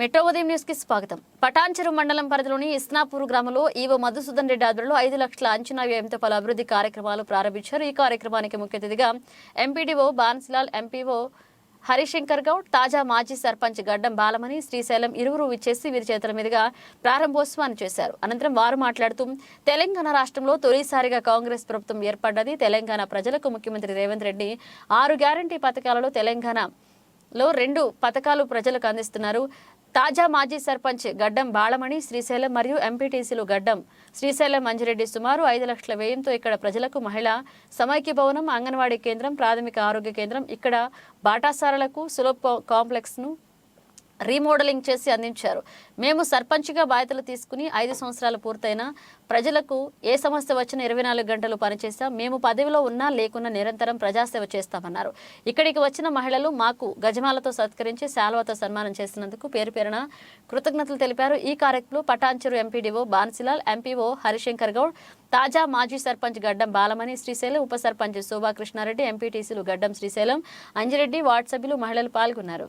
Metro ఉదయం న్యూస్కి స్వాగతం. పటాన్చెరు మండలం పరిధిలోని ఇస్నాపూర్ గ్రామంలో ఈవో మధుసూదన్ రెడ్డి ఆధ్వర్యంలో ఐదు లక్షల అంచనా వ్యయంతో పలు అభివృద్ధి కార్యక్రమాలు ప్రారంభించారు. ఈ కార్యక్రమానికి ముఖ్య అతిథిగా ఎంపీడీఓ బాన్సిలాల్ ఎంపీఓ హరిశంకర్ గౌడ్ తాజా మాజీ సర్పంచ్ గడ్డం బాలమణి శ్రీశైలం ఇరువురు విచ్చేసి వీరి చేతుల మీదుగా ప్రారంభోత్సవాన్ని చేశారు. అనంతరం వారు మాట్లాడుతూ తెలంగాణ రాష్ట్రంలో తొలిసారిగా కాంగ్రెస్ ప్రభుత్వం ఏర్పడ్డది. తెలంగాణ ప్రజలకు ముఖ్యమంత్రి రేవంత్ రెడ్డి ఆరు గ్యారంటీ పథకాలలో తెలంగాణ లో రెండు పథకాలు ప్రజలకు అందిస్తున్నారు. తాజా మాజీ సర్పంచ్ గడ్డం బాలమణి శ్రీశైలం మరియు ఎంపీటీసీలు గడ్డం శ్రీశైలం మంజిరెడ్డి సుమారు ఐదు లక్షల వ్యయంతో ఇక్కడ ప్రజలకు మహిళా సమైక్య భవనం అంగన్వాడీ కేంద్రం ప్రాథమిక ఆరోగ్య కేంద్రం ఇక్కడ బాటాసారలకు సులభ కాంప్లెక్స్ను రీమోడలింగ్ చేసి అందించారు. మేము సర్పంచ్గా బాధ్యతలు తీసుకుని ఐదు సంవత్సరాలు పూర్తయిన ప్రజలకు ఏ సమస్య వచ్చినా ఇరవై నాలుగు గంటలు పనిచేస్తాం మేము పదవిలో ఉన్నా లేకున్నా నిరంతరం ప్రజాసేవ చేస్తామన్నారు. ఇక్కడికి వచ్చిన మహిళలు మాకు గజమాలతో సత్కరించి శాల్వాతో సన్మానం చేసినందుకు పేరు పేరున కృతజ్ఞతలు తెలిపారు. ఈ కార్యక్రమంలో పటాన్చెరు ఎంపీడీఓ బాన్సిలాల్ ఎంపీఓ హరిశంకర్ గౌడ్ తాజా మాజీ సర్పంచ్ గడ్డం బాలమణి శ్రీశైలం ఉప సర్పంచ్ శోభా కృష్ణారెడ్డి ఎంపీటీసీలు గడ్డం శ్రీశైలం అంజిరెడ్డి వార్డు సభ్యులు మహిళలు పాల్గొన్నారు.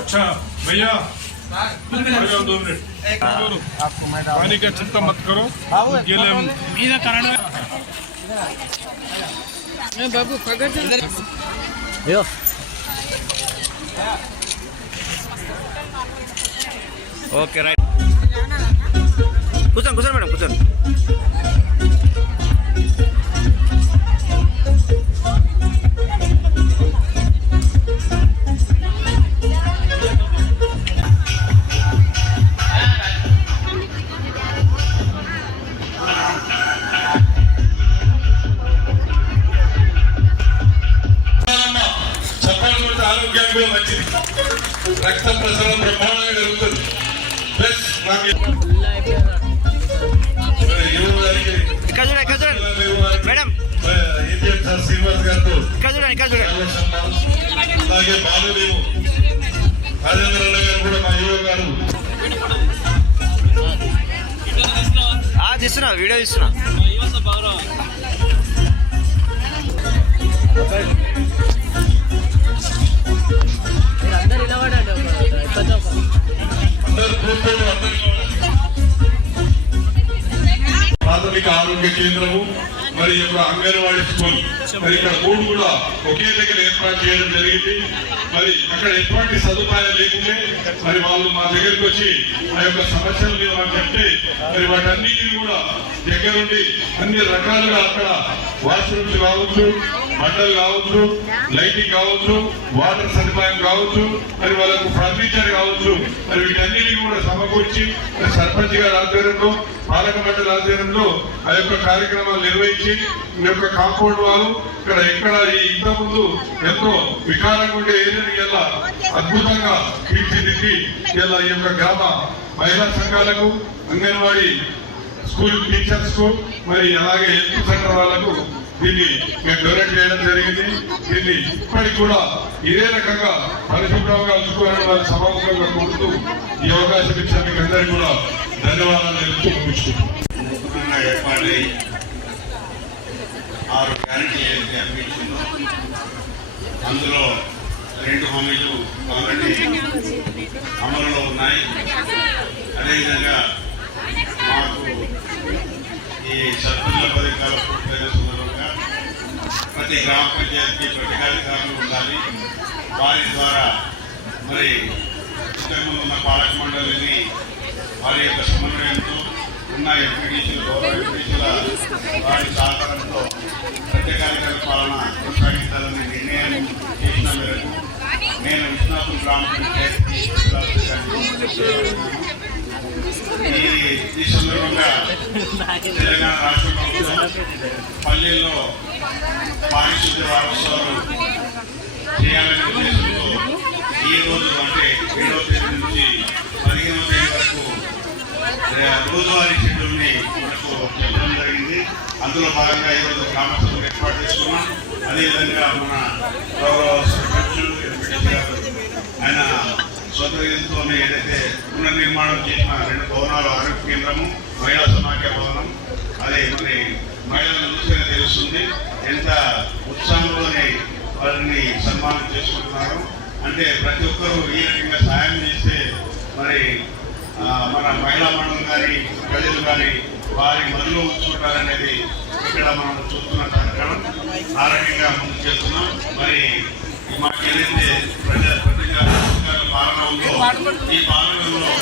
अच्छा भैया पानी का चिंता मत करो गेले कारण बाबू पकड़ ओके राइट कुछ कुछ मैडम कुछ ఇక్కడ చూడండి ఇక్కడ చూడండి. మేడం. ఇక్కడ చూడండి ఇక్కడ చూడండి. చాలా సన్మానం. అలాగే బాలుదేవు రాజేంద్ర గారు కూడా మా యువ గారు. ఆ తీస్తున్నా వీడియో తీస్తున్నా. ప్రాథమిక ఆరోగ్య కేంద్రము మరి ఈ అంగన్వాడీ స్కూల్. మరి ఇక్కడ మూడు కూడా ఒకే దగ్గర ఏర్పాటు చేయడం జరిగింది. మరి అక్కడ ఎటువంటి సదుపాయాలు లేకుంటే మరి వాళ్ళు మా దగ్గరికి వచ్చి ఆ యొక్క సమస్యలు మీరు మాకు చెప్తే మరి వాటన్నిటిని కూడా దగ్గరుండి అన్ని రకాలుగా అక్కడ వాష్రూమ్స్ కావచ్చు మండలు కావచ్చు లైటింగ్ కావచ్చు వాటర్ సదుపాయం కావచ్చు మరి వాళ్ళకు ఫర్నిచర్ కావచ్చు మరి వీటన్నిటిని కూడా సమకూర్చి సర్పంచ్ గారి ఆధ్వర్యంలో పాలక మండలి ఆధ్వర్యంలో ఆ యొక్క కార్యక్రమాలు నిర్వహించి ఈ యొక్క కాంపౌండ్ వాళ్ళు ఇక్కడ ఎక్కడ ఈ ఇంత ముందు ఎంతో వికారంగా ఉండే ఏరియాని ఇలా అద్భుతంగా తీర్చిదిద్ది ఇలా ఈ యొక్క గ్రామ మహిళా సంఘాలకు అంగన్వాడీ స్కూల్ టీచర్స్కు మరి అలాగే హెల్త్ సెంటర్ వాళ్ళకు దీన్ని మేము డొనేట్ చేయడం జరిగింది. దీన్ని ఇప్పటికి కూడా ఇదే రకంగా పరిశుభ్రంగా ఉంచుకోవాలని వారి సభాముఖంగా కోరుతూ ఈ అవకాశం ఇచ్చిన మీకు అందరికీ కూడా ధన్యవాదాలు తెలుపుతూ ముగించుకుంటున్నాను. ఆరు గ్యారెంటీ ఏదైతే అందులో రెండు హామీలు ఆల్రెడీ అమలులో ఉన్నాయి. అదేవిధంగా మాకు ఈ సభ్యుల పథకాలు పూర్తయిన సందర్భంగా ప్రతి గ్రామ పంచాయతీ ప్రతికాధికారులు ఉండాలి. వారి ద్వారా మరి ఇంతకుముందు ఉన్న పాలక మండలిని వారి యొక్క సమన్వయంతో ఉన్న ఎంపీటీసీలు వారి సహకారంతో ప్రత్యేకాధికార పాలన కొనసాగించాలని నిర్ణయం చేసిన మేరకు నేను విష్ణాపురం గ్రామ పంచాయతీ ఈ సందర్భంగా తెలంగాణ రాష్ట్ర ప్రభుత్వం పల్లెల్లో పారిశుద్ధ్య వారోత్సవాలు చేయాలనే ఉద్దేశంతో ఈ రోజు అంటే ఏడవ తేదీ నుంచి రోజువారీ షెడ్యూల్ని మనకు చెప్పడం జరిగింది. అందులో భాగంగా ఈరోజు గ్రామ ఏర్పాటు చేసుకున్నాం. అదేవిధంగా మన గౌరవ సర్పంచులు గారు ఆయన స్వతంత్రంతో ఏదైతే పునర్నిర్మాణం చేసిన రెండు భవనాలు ఆరోగ్య కేంద్రము మహిళా సమాఖ్య భవనం అదే మరి మహిళలను చూస్తేనే తెలుస్తుంది. ఎంత ఉత్సాహంలోనే వారిని సన్మానం చేసుకుంటున్నారు. అంటే ప్రతి ఒక్కరూ ఈ రకంగా సాయం చేస్తే మరి మన మహిళా మండలం కానీ ప్రజలు కానీ వారి మదిలో ఉంచుకుంటారనేది ఇక్కడ మనం చూస్తున్న కార్యక్రమం ఆరోగ్యంగా ముందుకు చేస్తున్నాం. మరి మాకు ఏదైతే ప్రజా ప్రతిగా పాలన ఉందో ఈ పాలనలో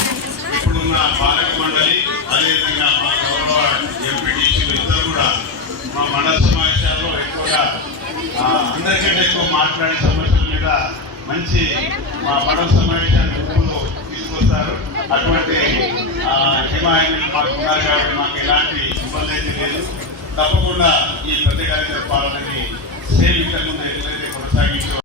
ఇప్పుడున్న పాలక మండలి అదేవిధంగా మా గౌరవ ఎంపీటీసీలు ఇద్దరు కూడా మా మండల సమావేశాల్లో ఎక్కువగా ఆ, అందరికంటే ఎక్కువ మాట్లాడే సమస్యల మీద మంచి మా మండల సమావేశాన్ని ముందు తీసుకొస్తారు. అటువంటి హిమాయన హిమాయకులు మాకు ఉన్నారు కాబట్టి మాకు ఎలాంటి ఇబ్బంది అయితే లేదు. తప్పకుండా ఈ ప్రత్యేక పాలనని సేవికంగా ఎట్లయితే కొనసాగించో